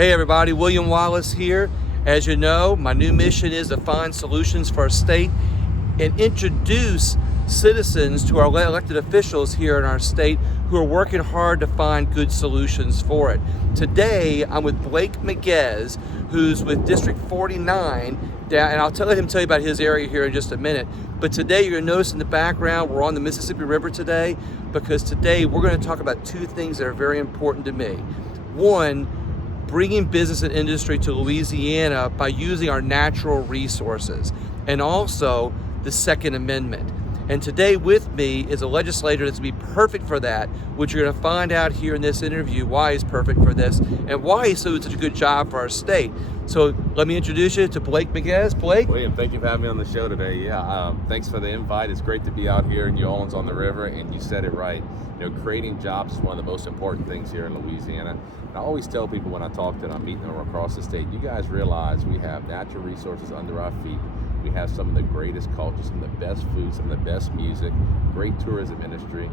Hey everybody, William Wallace here. As you know, my new mission is to find solutions for our state and introduce citizens to our elected officials here in our state who are working hard to find good solutions for it. Today, I'm with Blake Miguez, who's with District 49, and I'll let him tell you about his area here in just a minute. But today, you're going to notice in the background, we're on the Mississippi River today, because today we're going to talk about two things that are very important to me. One, bringing business and industry to Louisiana by using our natural resources, and also the Second Amendment. And today with me is a legislator that's going to be perfect for that, which you're going to find out here in this interview why he's perfect for this and why he's doing such a good job for our state. So let me introduce you to Blake Miguez. Blake? William, thank you for having me on the show today. Thanks for the invite. It's great to be out here in New Orleans on the river, and you said it right. Creating jobs is one of the most important things here in Louisiana. And I always tell people when I talk to them, I'm meeting them across the state, you guys realize we have natural resources under our feet. We have some of the greatest culture, some of the best food, some of the best music, great tourism industry.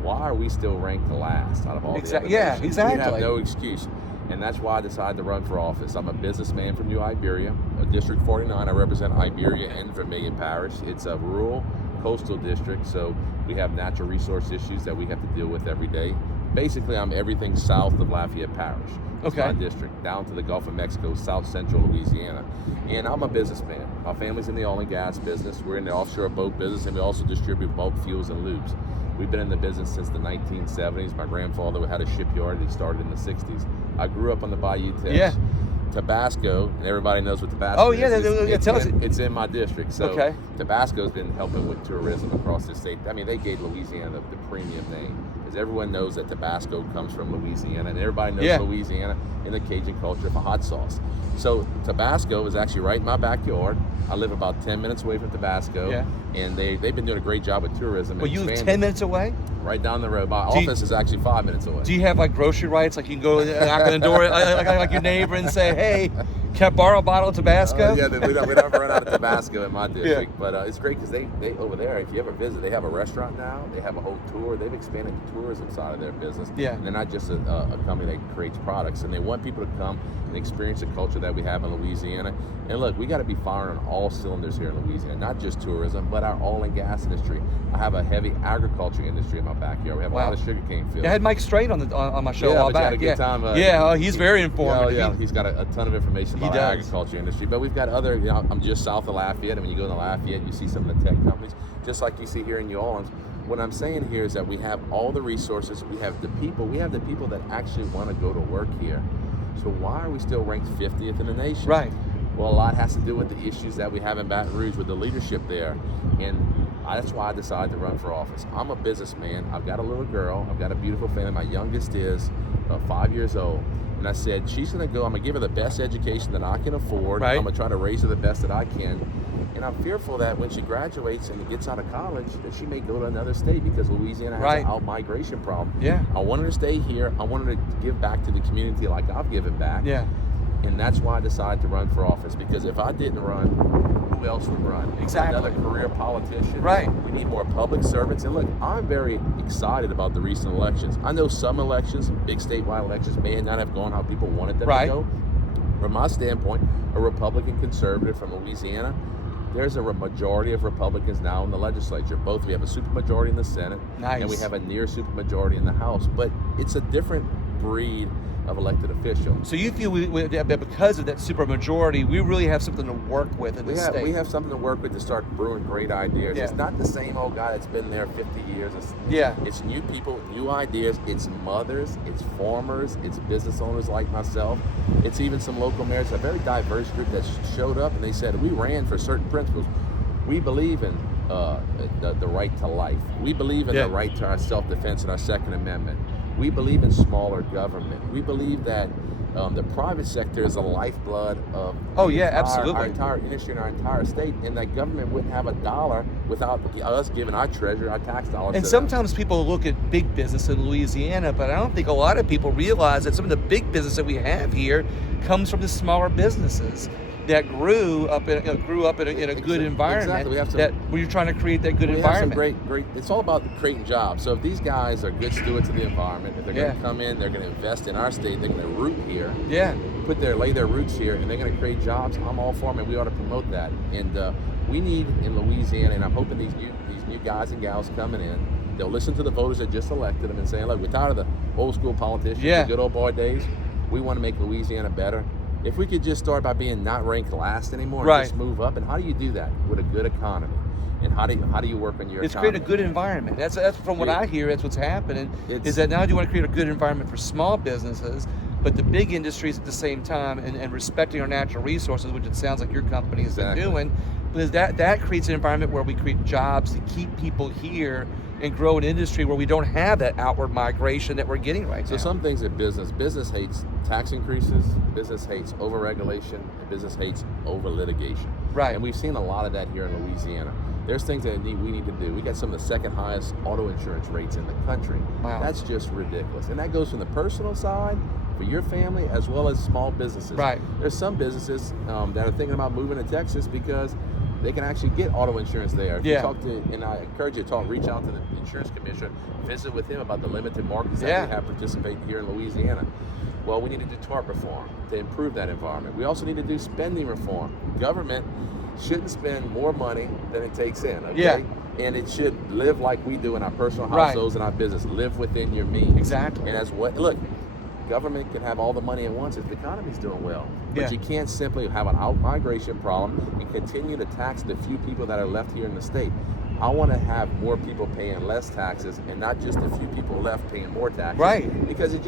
Why are we still ranked last out of all the other nations? Exactly. We have no excuse. And that's why I decided to run for office. I'm a businessman from New Iberia, District 49. I represent Iberia and Vermilion Parish. It's a rural coastal district, so we have natural resource issues that we have to deal with every day. Basically, I'm everything south of Lafayette Parish. That's my district, down to the Gulf of Mexico, south central Louisiana. And I'm a businessman. My family's in the oil and gas business. We're in the offshore boat business, and we also distribute bulk fuels and lubes. We've been in the business since the 1970s. My grandfather had a shipyard that he started in the 60s. I grew up on the Bayou Teche. Yeah. Tabasco, and everybody knows what Tabasco is. Tell us. It's in my district. So Tabasco's been helping with tourism across the state. I mean, they gave Louisiana the premium name, because everyone knows that Tabasco comes from Louisiana, and everybody knows Louisiana in the Cajun culture for hot sauce. So Tabasco is actually right in my backyard. I live about 10 minutes away from Tabasco, and they've been doing a great job with tourism. Well, you live 10 minutes away? Right down the road. My office is actually 5 minutes away. Do you have like grocery rights? Like you can go knock on the door like your neighbor and say, hey, can I borrow a bottle of Tabasco? We don't run out of Tabasco in my district, but it's great because they over there, if you ever visit, they have a restaurant now, they have a whole tour, they've expanded the tourism side of their business. And they're not just a company that creates products, and they want people to come and experience the culture that we have in Louisiana. And look, we got to be firing on all cylinders here in Louisiana, not just tourism, but our oil and gas industry. I have a heavy agriculture industry in my backyard. We have a lot of sugarcane fields. I had Mike Straight on my show a while back. Had a good time. He's very informative. He's got a ton of information about our agriculture industry. But we've got other, I'm just south of Lafayette, and when you go to Lafayette, you see some of the tech companies, just like you see here in New Orleans. What I'm saying here is that we have all the resources, we have the people that actually want to go to work here. So why are we still ranked 50th in the nation? Right. Well, a lot has to do with the issues that we have in Baton Rouge with the leadership there. And that's why I decided to run for office. I'm a businessman. I've got a little girl. I've got a beautiful family. My youngest is 5 years old. And I said, she's going to go. I'm going to give her the best education that I can afford. Right. I'm going to try to raise her the best that I can. And I'm fearful that when she graduates and gets out of college, that she may go to another state because Louisiana has an out-migration problem. I want her to stay here. I want her to give back to the community like I've given back. And that's why I decided to run for office, because if I didn't run, who else would run? Exactly. Another career politician. Right. We need more public servants. And look, I'm very excited about the recent elections. I know some elections, big statewide elections, may not have gone how people wanted them to go. From my standpoint, a Republican conservative from Louisiana, there's a majority of Republicans now in the legislature. Both, we have a supermajority in the Senate, and we have a near supermajority in the House. But it's a different breed of elected officials. So you feel that because of that supermajority, we really have something to work with in this state? We have something to work with to start brewing great ideas. It's not the same old guy that's been there 50 years. It's new people, new ideas. It's mothers, it's farmers, it's business owners like myself. It's even some local mayors, a very diverse group that showed up and they said, we ran for certain principles. We believe in the right to life. We believe in the right to our self-defense and our Second Amendment. We believe in smaller government. We believe that the private sector is the lifeblood of our entire industry and our entire state, and that government wouldn't have a dollar without us giving our treasury, our tax dollars. And sometimes people look at big business in Louisiana, but I don't think a lot of people realize that some of the big business that we have here comes from the smaller businesses. that grew up in a good environment. Exactly. We have some, that where you're trying to create that good we environment. have some great. It's all about creating jobs. So if these guys are good stewards of the environment, if they're going to come in, they're going to invest in our state, they're going to root here. Yeah. Lay their roots here, and they're going to create jobs. I'm all for them, and we ought to promote that. And we need in Louisiana, and I'm hoping these new guys and gals coming in, they'll listen to the voters that just elected them and say, look, we're tired of the old school politicians, the good old boy days. We want to make Louisiana better. If we could just start by being not ranked last anymore, and just move up. And how do you do that with a good economy? And how do you work on your It's economy? create a good environment. That's from what I hear. That's what's happening. Is that now you want to create a good environment for small businesses, but the big industries at the same time, and respecting our natural resources, which it sounds like your company has been doing. Because that creates an environment where we create jobs to keep people here and grow an industry where we don't have that outward migration that we're getting right now. So some things in business hates tax increases, business hates over-regulation, and business hates over-litigation. Right. And we've seen a lot of that here in Louisiana. There's things that we need to do. We got some of the second highest auto insurance rates in the country. Wow. That's just ridiculous. And that goes from the personal side for your family as well as small businesses. Right. There's some businesses that are thinking about moving to Texas because they can actually get auto insurance there. If you talk to, and I encourage you to reach out to the insurance commissioner, visit with him about the limited markets that we have participating here in Louisiana. Well, we need to do tort reform to improve that environment. We also need to do spending reform. Government shouldn't spend more money than it takes in, okay? Yeah. And it should live like we do in our personal households and our business. Live within your means. Exactly. And look, government can have all the money it wants if the economy's doing well. But you can't simply have an out-migration problem and continue to tax the few people that are left here in the state. I want to have more people paying less taxes and not just a few people left paying more taxes. Right. Because it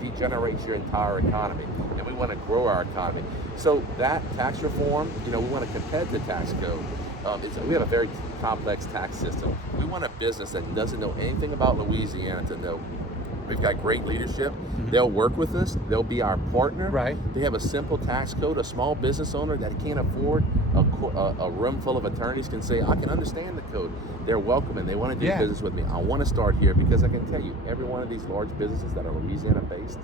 degenerates your entire economy. And we want to grow our economy. So that tax reform, we want a competitive tax code. We have a very complex tax system. We want a business that doesn't know anything about Louisiana to know. We've got great leadership. They'll work with us. They'll be our partner. Right. They have a simple tax code. A small business owner that can't afford a room full of attorneys can say, I can understand the code. They're welcome and they want to do business with me. I want to start here because I can tell you, every one of these large businesses that are Louisiana-based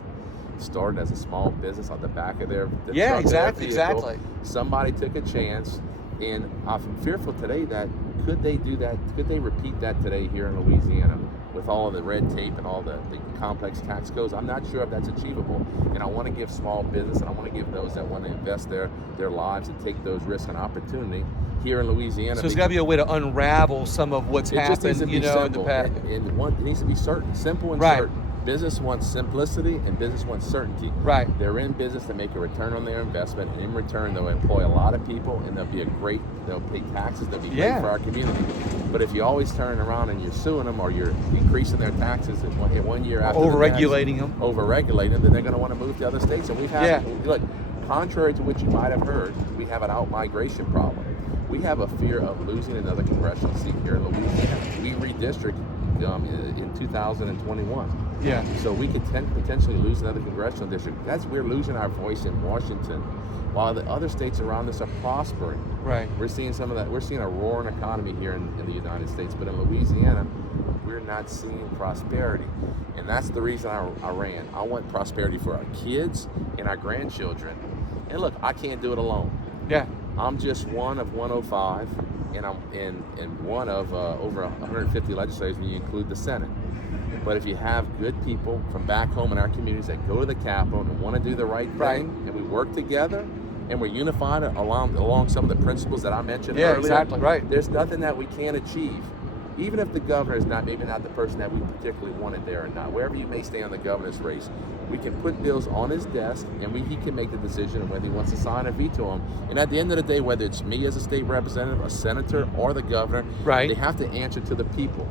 started as a small business on the back of their truck, exactly. Somebody took a chance, and I'm fearful today that could they do that? Could they repeat that today here in Louisiana? With all of the red tape and all the complex tax codes, I'm not sure if that's achievable. And I want to give small business, and I want to give those that want to invest their lives and take those risks and opportunity here in Louisiana. So there's got to be a way to unravel some of what's happened, in the past. It needs to be certain, simple and certain. Business wants simplicity and business wants certainty. Right. They're in business to make a return on their investment, and in return they'll employ a lot of people, and they'll pay taxes, they'll be great for our community. But if you always turn around and you're suing them or you're increasing their taxes in 1 year after over-regulating them, then they're going to want to move to other states. And we've had, look, contrary to what you might have heard, we have an out-migration problem. We have a fear of losing another congressional seat here in Louisiana. We redistrict in 2021. Yeah. So we could potentially lose another congressional district. We're losing our voice in Washington, while the other states around us are prospering. Right. We're seeing some of that. We're seeing a roaring economy here in the United States, but in Louisiana, we're not seeing prosperity, and that's the reason I ran. I want prosperity for our kids and our grandchildren. And look, I can't do it alone. Yeah. I'm just one of 105, and I'm in one of over 150 legislators when you include the Senate. But if you have good people from back home in our communities that go to the Capitol and want to do the right thing, and we work together, and we're unified along some of the principles that I mentioned earlier. Exactly. Right. There's nothing that we can't achieve. Even if the governor is maybe not the person that we particularly wanted there or not, wherever you may stay on the governor's race, we can put bills on his desk, and he can make the decision of whether he wants to sign or veto them. And at the end of the day, whether it's me as a state representative, a senator, or the governor, they have to answer to the people.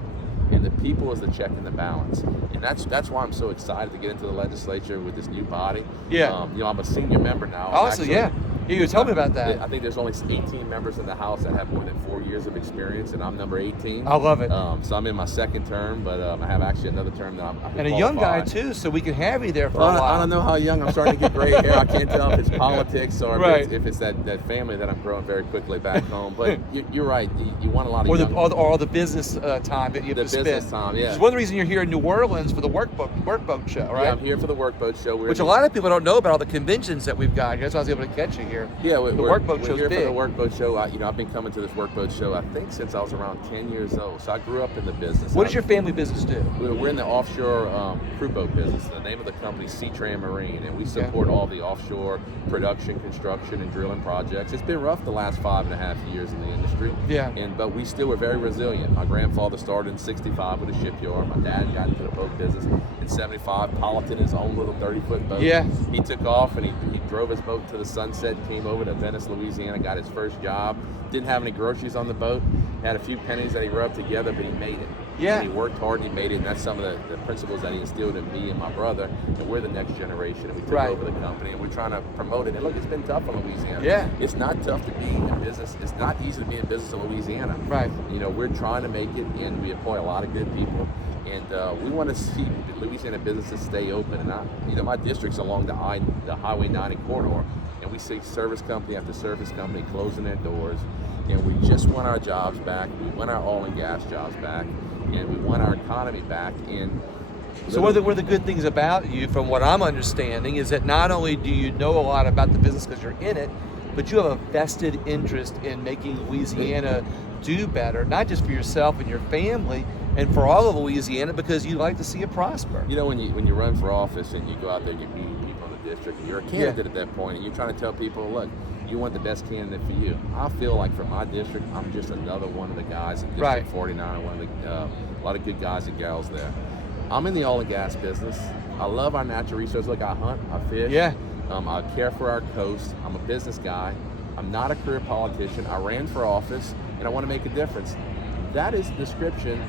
And the people is the check and the balance. And that's why I'm so excited to get into the legislature with this new body. Yeah. I'm a senior member now. Awesome, yeah. You tell me about that. I think there's only 18 members in the House that have more than 4 years of experience, and I'm number 18. I love it. So I'm in my second term, but I have actually another term that I'm and a young guy too, so we can have you there for a while. I don't know how young. I'm starting to get gray hair. I can't tell if it's politics or if it's that family that I'm growing very quickly back home. But you're right. You want a lot of or the business time that you have to spend. The business time, yeah. It's one of the reasons you're here in New Orleans for the workboat show, right? Yeah, I'm here for the workboat show. Which a lot of people don't know about all the conventions that we've got. That's why I was able to catch you here. here. Yeah, the Workboat Show's here big. For the Workboat Show. I've been coming to this Workboat Show, I think, since I was around 10 years old. So I grew up in the business. What does your family business do? We're in the offshore crew boat business. The name of the company is Seatran Marine, and we support all the offshore production, construction, and drilling projects. It's been rough the last 5.5 years in the industry. Yeah. But we still were very resilient. My grandfather started in '65 with a shipyard. My dad got into the boat business in '75, piloting his own little 30-foot boat. Yeah. He took off and he drove his boat to the sunset, came over to Venice, Louisiana, got his first job. Didn't have any groceries on the boat. Had a few pennies that he rubbed together, but he made it. Yeah. And he worked hard and he made it, and that's some of the principles that he instilled in me and my brother, and we're the next generation, and we took over the company, and we're trying to promote it. And look, it's been tough in Louisiana. Yeah. It's not tough to be in business. It's not easy to be in business in Louisiana. Right. You know, we're trying to make it, and we employ a lot of good people, and we want to see Louisiana businesses stay open. And my district's along the Highway 90 corridor, and we see service company after service company closing their doors, and we just want our jobs back. We want our oil and gas jobs back, and we want our economy back. And so one of the good things about you, from what I'm understanding, is that not only do you know a lot about the business because you're in it, but you have a vested interest in making Louisiana do better, not just for yourself and your family, and for all of Louisiana, because you like to see it prosper. You know, when you run for office and you go out there, you're meeting people in the district, and you're a candidate at that point, and you're trying to tell people, look, you want the best candidate for you. I feel like for my district, I'm just another one of the guys in District 49, one of the, a lot of good guys and gals there. I'm in the oil and gas business. I love our natural resources. Look, I hunt, I fish. Yeah. I care for our coast. I'm a business guy. I'm not a career politician. I ran for office, and I want to make a difference. That is the description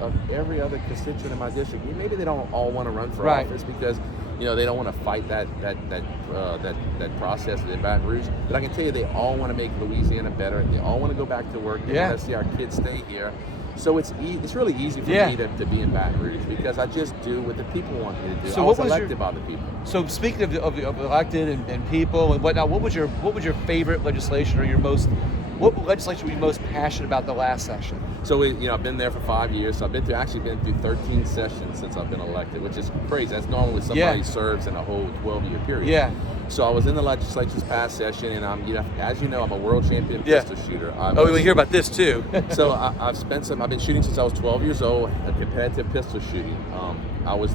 of every other constituent in my district. Maybe they don't all want to run for office because they don't want to fight that process in Baton Rouge. But I can tell you, they all want to make Louisiana better. They all want to go back to work. They want to see our kids stay here. So it's really easy for me to be in Baton Rouge because I just do what the people want me to do. So I was elected by the people. So speaking of elected and people and whatnot, what was your favorite legislation, or what legislation were you most passionate about the last session? So I've been there for 5 years. So I've been through 13 sessions since I've been elected, which is crazy. That's normally when somebody serves in a whole 12-year period. Yeah. So I was in the legislature's past session, and I'm, as you know, I'm a world champion pistol shooter. We hear about this too. So I've been shooting since I was 12 years old, a competitive pistol shooting. I was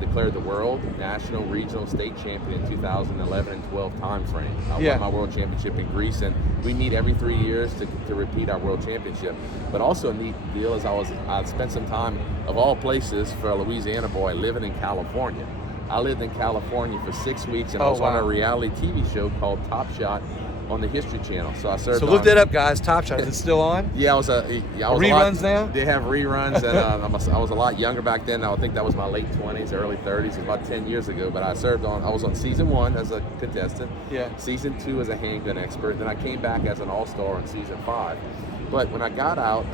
declared the world, national, regional, state champion in 2011 and 12 time frame. I won my world championship in Greece, and we meet every 3 years to repeat our world championship. But also a neat deal is I spent some time, of all places, for a Louisiana boy living in California. I lived in California for 6 weeks, and I was on a reality TV show called Top Shot on the History Channel. So I served. So look that up, guys. Top Shot, is it still on? Yeah, I was reruns now. They have reruns, and I was a lot younger back then. I think that was my late 20s, early 30s. It was about 10 years ago. But I was on season 1 as a contestant. Yeah. Season 2 as a handgun expert. Then I came back as an all-star in season 5. But when I got out,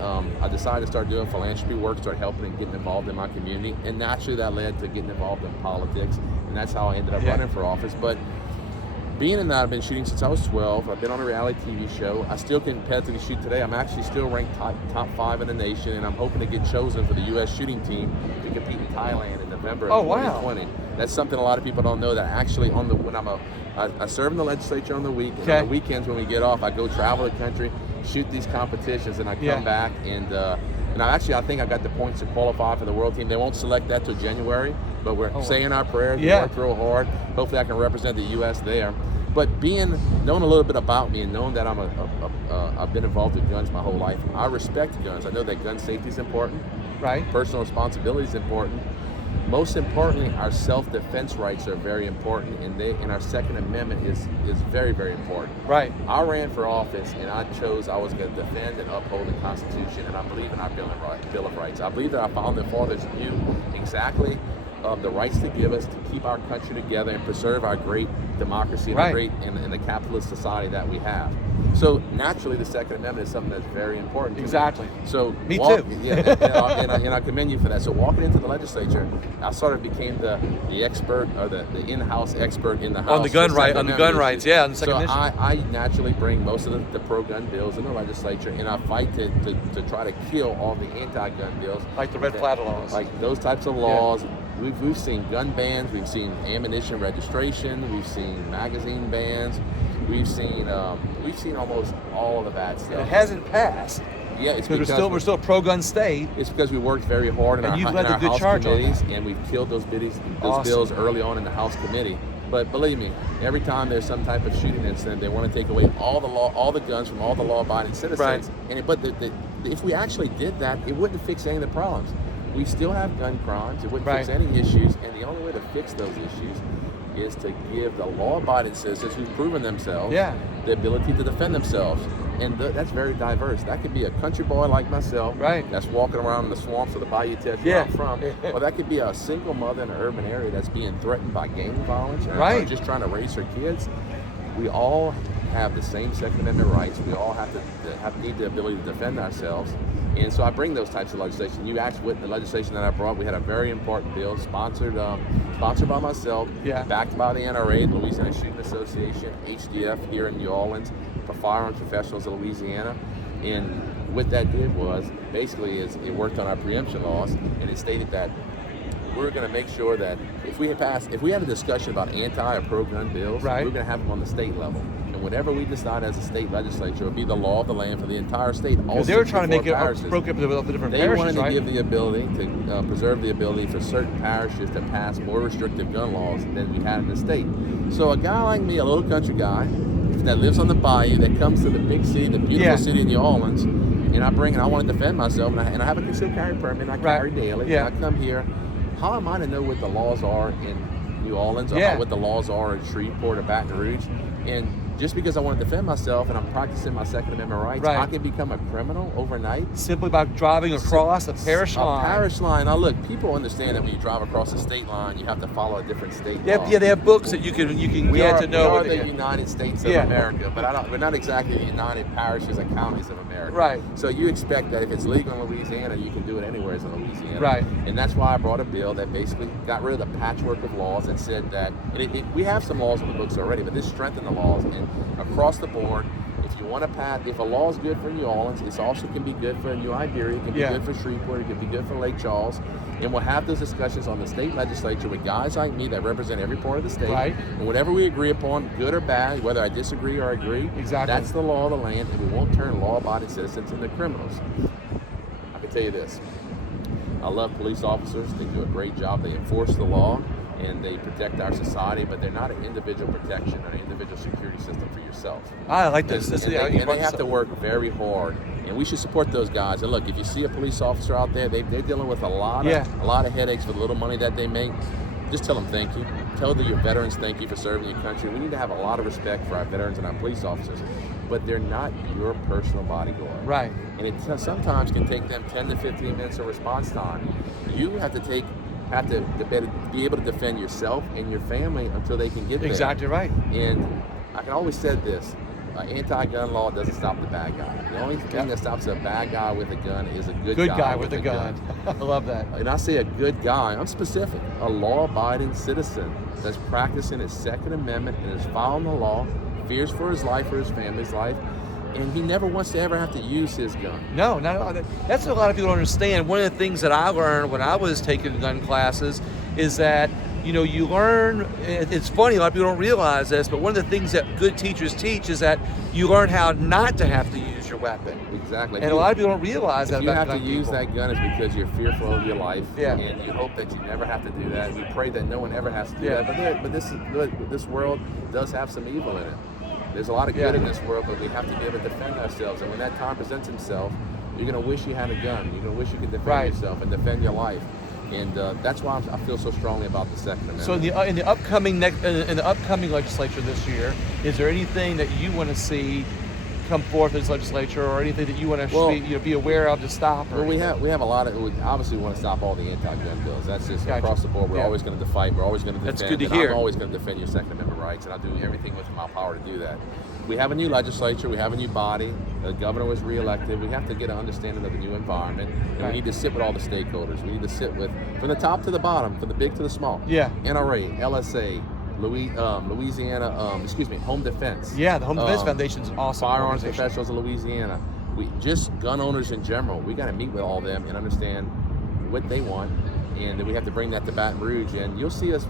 I decided to start doing philanthropy work, start helping and getting involved in my community. And naturally that led to getting involved in politics. And that's how I ended up running for office. But being in that, I've been shooting since I was 12. I've been on a reality TV show. I still can competitively shoot today. I'm actually still ranked top 5 in the nation, and I'm hoping to get chosen for the U.S. shooting team to compete in Thailand in November of 2020. Wow. That's something a lot of people don't know, that actually I serve in the legislature on the week, and on the weekends when we get off, I go travel the country, shoot these competitions, and I come back and I think I got the points to qualify for the world team. They won't select that till January, but we're saying our prayers. We work real hard. Hopefully I can represent the U.S. there. But knowing a little bit about me and knowing that I've been involved with guns my whole life, I respect guns. I know that gun safety is important. Right. Personal responsibility is important. Most importantly, our self-defense rights are very important, and our Second Amendment is very, very important. Right. I ran for office, and I was going to defend and uphold the Constitution, and I believe in our Bill of Rights. I believe that our Founding Fathers knew exactly the rights to give us to keep our country together and preserve our great democracy and the capitalist society that we have. So naturally, the Second Amendment is something that's very important to me. So me too. And I commend you for that. So walking into the legislature, I sort of became the expert, or the in-house expert in the House on the gun rights. On the second so I naturally bring most of the pro-gun bills in the legislature, and I fight to try to kill all the anti-gun bills, like the red flag laws, like those types of laws. we've seen gun bans, we've seen ammunition registration, we've seen magazine bans, we've seen almost all of the bad stuff. And it hasn't passed. Yeah, it's because because we're still a pro-gun state. It's because we worked very hard in our House committees, and we've killed those bills early on in the House committee. But believe me, every time there's some type of shooting incident, they want to take away all the guns from all the law-abiding citizens. Right. But if we actually did that, it wouldn't fix any of the problems. We still have gun crimes. It wouldn't fix any issues, and the only way to fix those issues is to give the law-abiding citizens who've proven themselves the ability to defend themselves. And that's very diverse. That could be a country boy like myself that's walking around in the swamps of the Bayou Teche where I'm from. Or that could be a single mother in an urban area that's being threatened by gang violence or just trying to raise her kids. We all have the same Second Amendment rights. We all need the ability to defend ourselves. And so I bring those types of legislation. You asked what the legislation that I brought. We had a very important bill sponsored by myself, backed by the NRA, the Louisiana Shooting Association, HDF here in New Orleans, for firearms professionals of Louisiana. And what that did was basically it worked on our preemption laws, and it stated that we're going to make sure that if we had a discussion about anti or pro-gun bills, we're going to have them on the state level. And whatever we decide as a state legislature will be the law of the land for the entire state. Because they were trying to make it broken up into different parishes, They wanted to give the ability to preserve the ability for certain parishes to pass more restrictive gun laws than we had in the state. So a guy like me, a little country guy that lives on the bayou, that comes to the big city, the beautiful city of New Orleans, and I want to defend myself, and I have a concealed carry permit, and I carry daily, and I come here. How am I to know what the laws are in New Orleans, or what the laws are in Shreveport or Baton Rouge? And just because I want to defend myself and I'm practicing my Second Amendment rights, I can become a criminal overnight? Simply by driving across a parish line. A parish line. Now look, people understand that when you drive across a state line, you have to follow a different state law. Yeah, they have books that you can get to know. We are the United States of America, but we're not exactly the United Parishes and Counties of America. Right. So you expect that if it's legal in Louisiana, you can do it anywhere in Louisiana. Right. And that's why I brought a bill that basically got rid of the patchwork of laws and said that, we have some laws in the books already, but this strengthened the laws. And across the board, if a law is good for New Orleans, it also can be good for New Iberia, it can be good for Shreveport, it can be good for Lake Charles. And we'll have those discussions on the state legislature with guys like me that represent every part of the state. Right. And whatever we agree upon, good or bad, whether I disagree or agree, that's the law of the land, and we won't turn law-abiding citizens into criminals. I can tell you this. I love police officers. They do a great job. They enforce the law, and they protect our society, but they're not an individual protection or an individual security system for yourself. I like this. And they have to work very hard, and we should support those guys. And look, if you see a police officer out there, they're dealing with a lot of headaches for the little money that they make. Just tell them thank you. Tell your veterans thank you for serving your country. We need to have a lot of respect for our veterans and our police officers, but they're not your personal bodyguard. Right. And it sometimes can take them 10 to 15 minutes of response time. You have to be able to defend yourself and your family until they can get there. Exactly right. And I can always say this, anti-gun law doesn't stop the bad guy. The only thing that stops a bad guy with a gun is a good guy with a gun. I love that. And I say a good guy, I'm specific, a law-abiding citizen that's practicing his Second Amendment and is following the law, fears for his life or his family's life, and he never wants to ever have to use his gun. No, not at all. That's what a lot of people don't understand. One of the things that I learned when I was taking gun classes is that, you learn, it's funny, a lot of people don't realize this, but one of the things that good teachers teach is that you learn how not to have to use your weapon. Exactly. And a lot of people don't realize that. If you have to use that gun, it's because you're fearful of your life, and you hope that you never have to do that. And you pray that no one ever has to do that. But this world does have some evil in it. There's a lot of good in this world, but we have to be able to defend ourselves. And when that time presents itself, you're going to wish you had a gun. You're going to wish you could defend yourself and defend your life. And that's why I feel so strongly about the Second Amendment. So in the upcoming legislature this year, is there anything that you want to see come forth in this legislature, or anything that you want to be aware of to stop? Well, we have a lot of. Obviously, we want to stop all the anti-gun bills. That's just across the board. We're always going to fight. We're always going to defend. That's good to hear. I'm always going to defend your Second Amendment rights, and I'll do everything within my power to do that. We have a new legislature. We have a new body. The governor was reelected. We have to get an understanding of the new environment, and we need to sit with all the stakeholders. We need to sit with from the top to the bottom, from the big to the small. NRA, LSA. Louisiana, Home Defense. Yeah, the Home Defense Foundation is awesome. Firearms professionals of Louisiana. Gun owners in general. We got to meet with all of them and understand what they want and we have to bring that to Baton Rouge, and you'll see us.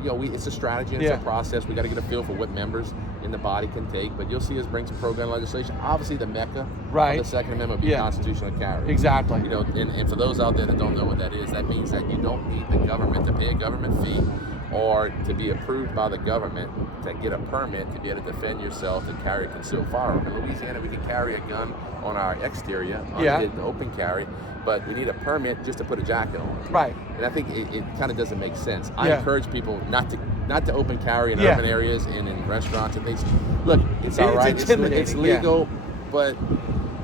It's a strategy, and it's a process. We got to get a feel for what members in the body can take, but you'll see us bring some pro-gun legislation. Obviously, the mecca of the Second Amendment would be constitutional carry. Exactly. And for those out there that don't know what that is, that means that you don't need the government to pay a government fee or to be approved by the government to get a permit to be able to defend yourself and carry a concealed firearm. In Louisiana, we can carry a gun on our exterior, the open carry, but we need a permit just to put a jacket on. Right. And I think it kind of doesn't make sense. I encourage people not to open carry in urban areas and in restaurants and things. Look, it's all right. It's legal, but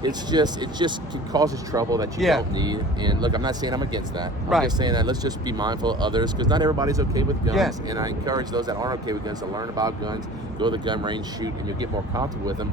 it just causes trouble that you don't need. And look, I'm not saying I'm against that. I'm just saying that let's just be mindful of others, because not everybody's okay with guns. And I encourage those that aren't okay with guns to learn about guns, go to the gun range, shoot, and you'll get more comfortable with them.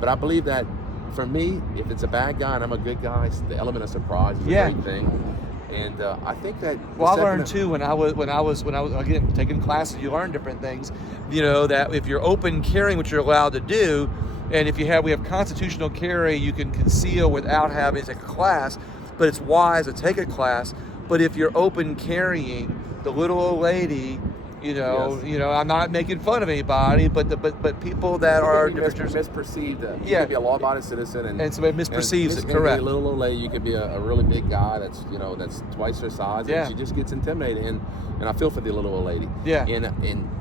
But I believe that for me, if it's a bad guy and I'm a good guy, the element of surprise is a great thing. And I think that. Well, I learned too when I was again taking classes. You learn different things. That if you're open carrying, what you're allowed to do, and if we have constitutional carry, you can conceal without having to take a class. But it's wise to take a class. But if you're open carrying, the little old lady. I'm not making fun of anybody, but people that are misperceived. You could be a law-abiding citizen, and somebody misperceives it. Correct. Be a little old lady. You could be a really big guy that's twice her size, and she just gets intimidated. And I feel for the little old lady. Yeah.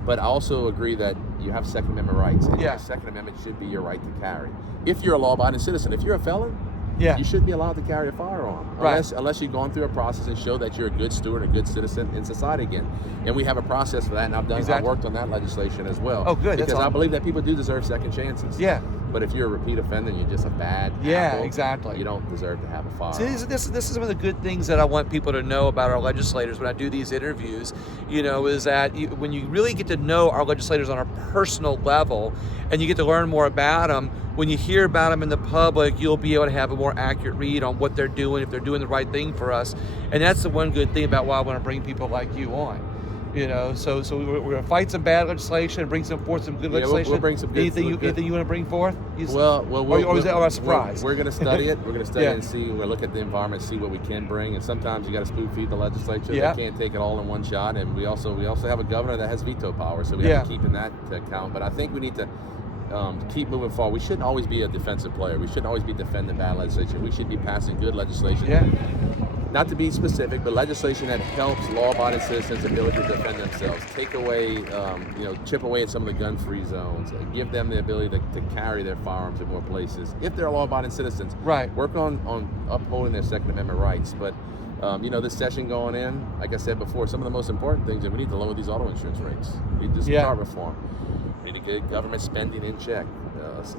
But I also agree that you have Second Amendment rights, and your Second Amendment should be your right to carry. If you're a law-abiding citizen, if you're a felon. You shouldn't be allowed to carry a firearm unless you've gone through a process and show that you're a good steward, a good citizen in society again. And we have a process for that, and I've worked on that legislation as well. Oh, good. Because I believe that people do deserve second chances. Yeah. But if you're a repeat offender and you're just a bad apple, exactly. You don't deserve to have a firearm. See, this is one of the good things that I want people to know about our legislators when I do these interviews, is that when you really get to know our legislators on a personal level and you get to learn more about them, when you hear about them in the public, you'll be able to have a more accurate read on what they're doing, if they're doing the right thing for us. And that's the one good thing about why I want to bring people like you on. So we're going to fight some bad legislation and bring forth some good legislation. We'll bring some good. Anything you want to bring forth? Or is that a surprise? We're going to study it. We're going to study it and see. We'll look at the environment, see what we can bring. And sometimes you got to spoon feed the legislature. They can't take it all in one shot. And we also have a governor that has veto power, so we have to keep in that account. But I think we need to keep moving forward. We shouldn't always be a defensive player. We shouldn't always be defending bad legislation. We should be passing good legislation. Not to be specific, but legislation that helps law-abiding citizens' ability to defend themselves, take away, chip away at some of the gun-free zones, give them the ability to carry their firearms in more places. If they're law-abiding citizens, work on upholding their Second Amendment rights. But this session going in, like I said before, some of the most important things is we need to lower these auto insurance rates. We need to start reform. We need to get government spending in check.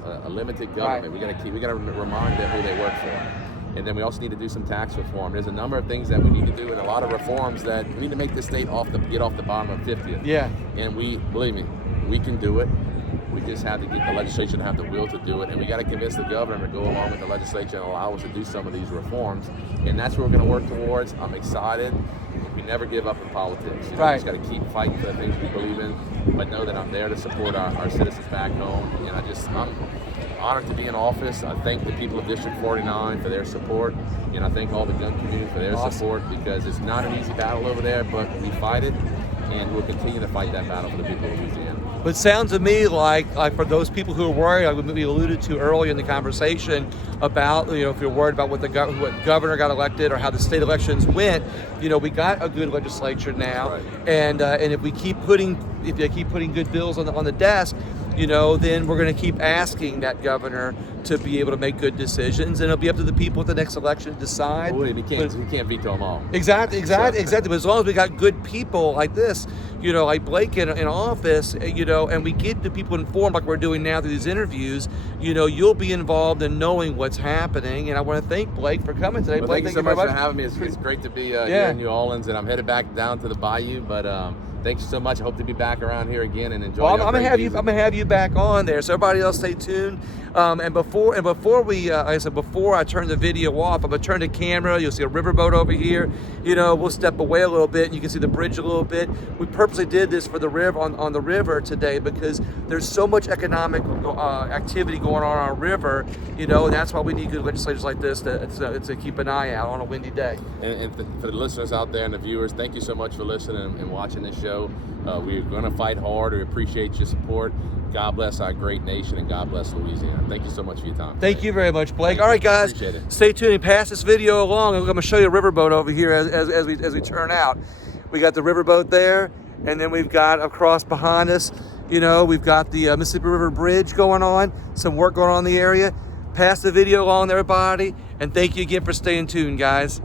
A limited government. We got to remind them who they work for. And then we also need to do some tax reform. There's a number of things that we need to do, and a lot of reforms that we need to make the state get off the bottom of 50th. And believe me, we can do it. We just have to get the legislation to have the will to do it, and we got to convince the governor to go along with the legislature and allow us to do some of these reforms. And that's what we're going to work towards. I'm excited. We never give up in politics. We just got to keep fighting for the things we believe in, but know that I'm there to support our citizens back home. And I'm honored to be in office. I thank the people of District 49 for their support, and I thank all the gun community for their support, because it's not an easy battle over there, but we fight it, and we'll continue to fight that battle for the people of Louisiana. But it sounds to me like for those people who are worried, like we alluded to earlier in the conversation about, if you're worried about what governor got elected or how the state elections went, we got a good legislature now, and if they keep putting good bills on the desk, then we're going to keep asking that governor to be able to make good decisions, and it'll be up to the people at the next election to decide. Well, we can't veto them all. Exactly. But as long as we got good people like this, like Blake in office, and we get the people informed like we're doing now through these interviews, you'll be involved in knowing what's happening. And I want to thank Blake for coming today. Well, Blake, thank you so much for having me. It's great to be here in New Orleans, and I'm headed back down to the bayou, but Thank you so much. I hope to be back around here again and enjoy. Well, I'm gonna have you back on there. So everybody else, stay tuned. And before we, like I said, before I turn the video off, I'm gonna turn the camera. You'll see a riverboat over here. You know, we'll step away a little bit, and you can see the bridge a little bit. We purposely did this for the river on the river today because there's so much economic activity going on our river. You know, and that's why we need good legislators like this to keep an eye out on a windy day. And for the listeners out there and the viewers, thank you so much for listening and watching this show. We're going to fight hard. We appreciate your support. God bless our great nation, and God bless Louisiana. Thank you so much for your time. Thank you very much, Blake. All right, guys, appreciate it. Stay tuned and pass this video along. I'm going to show you a riverboat over here as we turn out. We got the riverboat there, and then we've got across behind us, you know, we've got the Mississippi River Bridge going on, some work going on in the area. Pass the video along to everybody, and thank you again for staying tuned, guys.